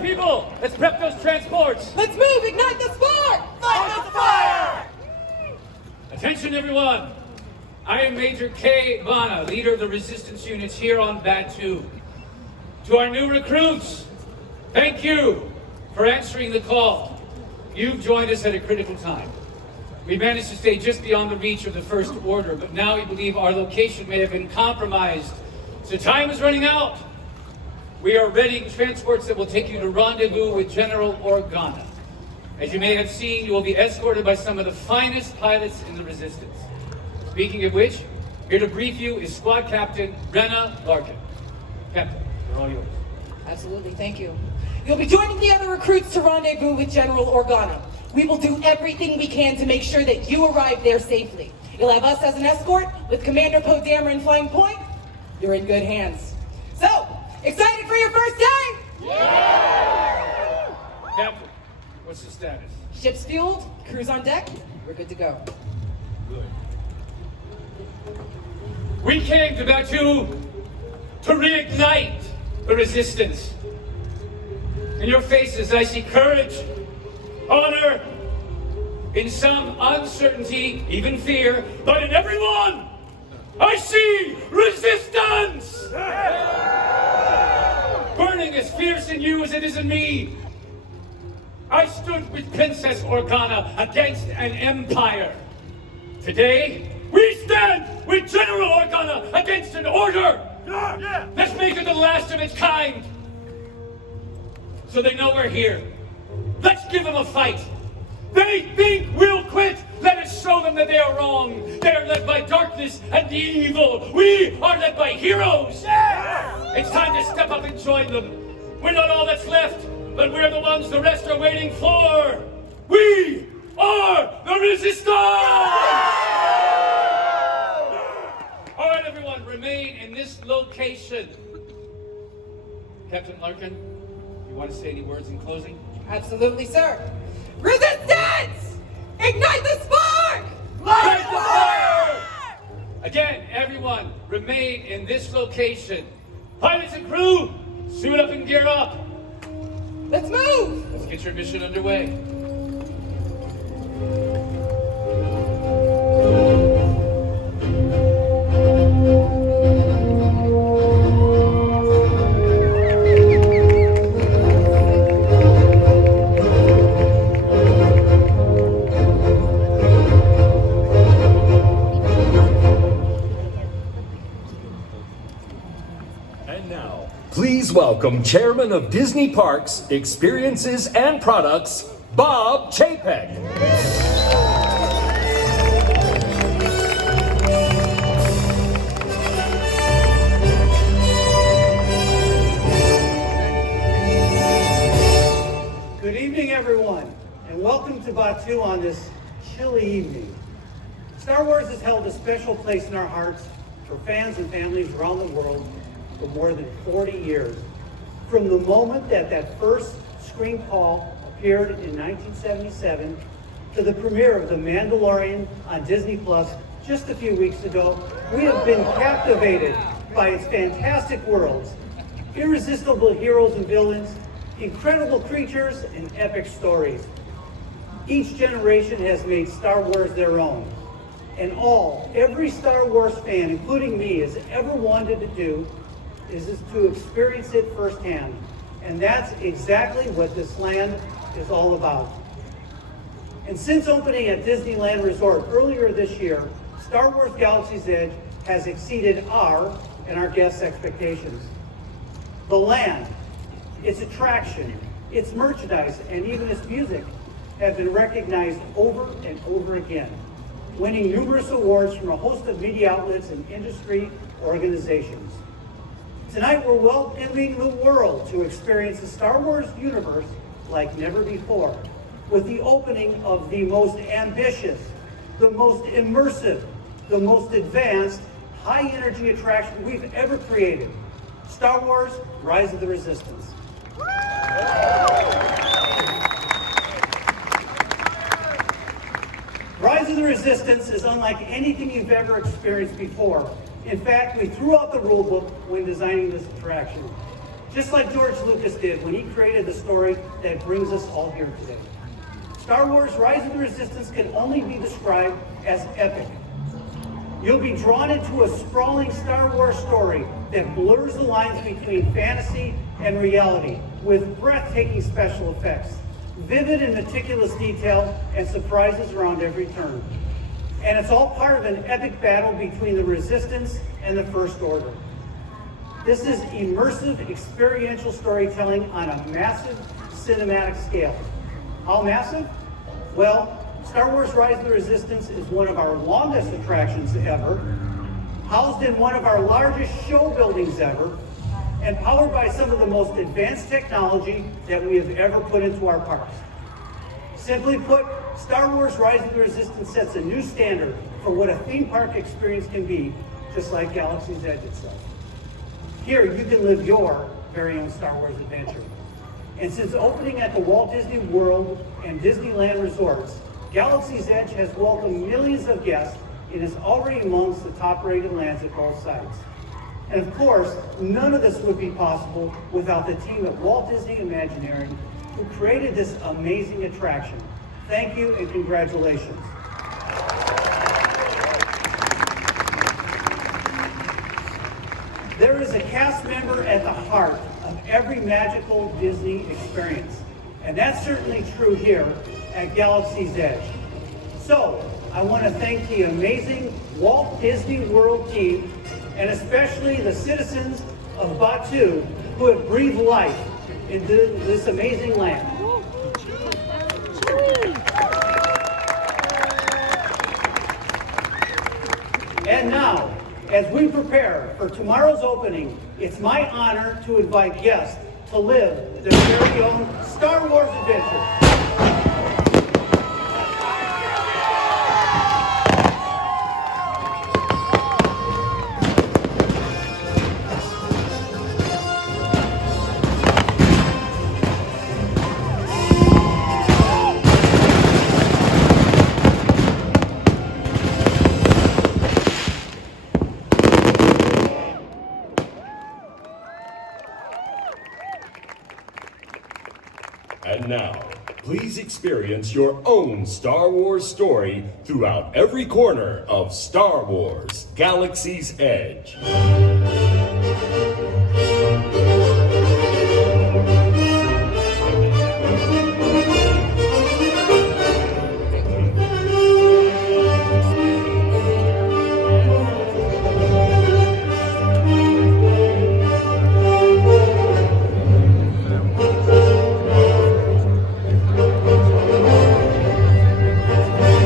right, people, let's prep those transports. Let's move! Ignite the spark! Light the fire! Attention, everyone. I am Major K. Vana, leader of the resistance units here on Batu. To our new recruits, thank you for answering the call. You've joined us at a critical time. We managed to stay just beyond the reach of the First Order, but now we believe our location may have been compromised. So time is running out. We are readying transports that will take you to rendezvous with General Organa. As you may have seen, you will be escorted by some of the finest pilots in the Resistance. Speaking of which, here to brief you is Squad Captain Brenna Larkin. Captain, we're all yours. Absolutely, thank you. You'll be joining the other recruits to rendezvous with General Organa. We will do everything we can to make sure that you arrive there safely. You'll have us as an escort with Commander Poe Dameron in flying point. You're in good hands. So, excited for your first day? Yeah! Captain, what's the status? Ship's fueled, crew's on deck, we're good to go. Good. We came to Batu to reignite the Resistance. In your faces, I see courage, honor, in some uncertainty, even fear, but in everyone, I see resistance! Burning as fierce in you as it is in me. I stood with Princess Organa against an empire. Today, we stand with General Organa against an order! Let's make it the last of its kind! So they know we're here. Let's give them a fight. They think we'll quit. Let us show them that they are wrong. They are led by darkness and evil. We are led by heroes. Yeah! It's time to step up and join them. We're not all that's left, but we're the ones the rest are waiting for. We are the Resistance! All right, everyone, remain in this location. Captain Larkin, you want to say any words in closing? Absolutely, sir. Resistance! Ignite the spark! Light the fire! Again, everyone, remain in this location. Pilots and crew, suit up and gear up. Let's move! Let's get your mission underway. Please welcome Chairman of Disney Parks, Experiences and Products, Bob Chapek. Good evening, everyone, and welcome to Batu on this chilly evening. Star Wars has held a special place in our hearts for fans and families around the world for more than 40 years. From the moment that first screen call appeared in 1977 to the premiere of The Mandalorian on Disney Plus just a few weeks ago, we have been captivated by its fantastic worlds, irresistible heroes and villains, incredible creatures, and epic stories. Each generation has made Star Wars their own. And every Star Wars fan, including me, has ever wanted to do is to experience it firsthand. And that's exactly what this land is all about. And since opening at Disneyland Resort earlier this year, Star Wars Galaxy's Edge has exceeded our and our guests' expectations. The land, its attraction, its merchandise, and even its music have been recognized over and over again, winning numerous awards from a host of media outlets and industry organizations. Tonight we're welcoming the world to experience the Star Wars universe like never before, with the opening of the most ambitious, the most immersive, the most advanced, high-energy attraction we've ever created, Star Wars: Rise of the Resistance. Rise of the Resistance is unlike anything you've ever experienced before. In fact, we threw out the rule book when designing this attraction. just like George Lucas did when he created the story that brings us all here today. Star Wars Rise of the Resistance can only be described as epic. You'll be drawn into a sprawling Star Wars story that blurs the lines between fantasy and reality with breathtaking special effects, vivid and meticulous detail, and surprises around every turn. And it's all part of an epic battle between the Resistance and the First Order. This is immersive, experiential storytelling on a massive cinematic scale. How massive? Well, Star Wars Rise of the Resistance is one of our longest attractions ever, housed in one of our largest show buildings ever, and powered by some of the most advanced technology that we have ever put into our parks. Simply put, Star Wars Rise of the Resistance sets a new standard for what a theme park experience can be, just like Galaxy's Edge itself. Here, you can live your very own Star Wars adventure. And since opening at the Walt Disney World and Disneyland resorts, Galaxy's Edge has welcomed millions of guests and is already amongst the top-rated lands at both sites. And of course, none of this would be possible without the team at Walt Disney Imagineering who created this amazing attraction. Thank you and congratulations. There is a cast member at the heart of every magical Disney experience, and that's certainly true here at Galaxy's Edge. So, I want to thank the amazing Walt Disney World team, and especially the citizens of Batuu who have breathed life into this amazing land. And now, as we prepare for tomorrow's opening, it's my honor to invite guests to live their very own Star Wars adventure. And now, please experience your own Star Wars story throughout every corner of Star Wars Galaxy's Edge.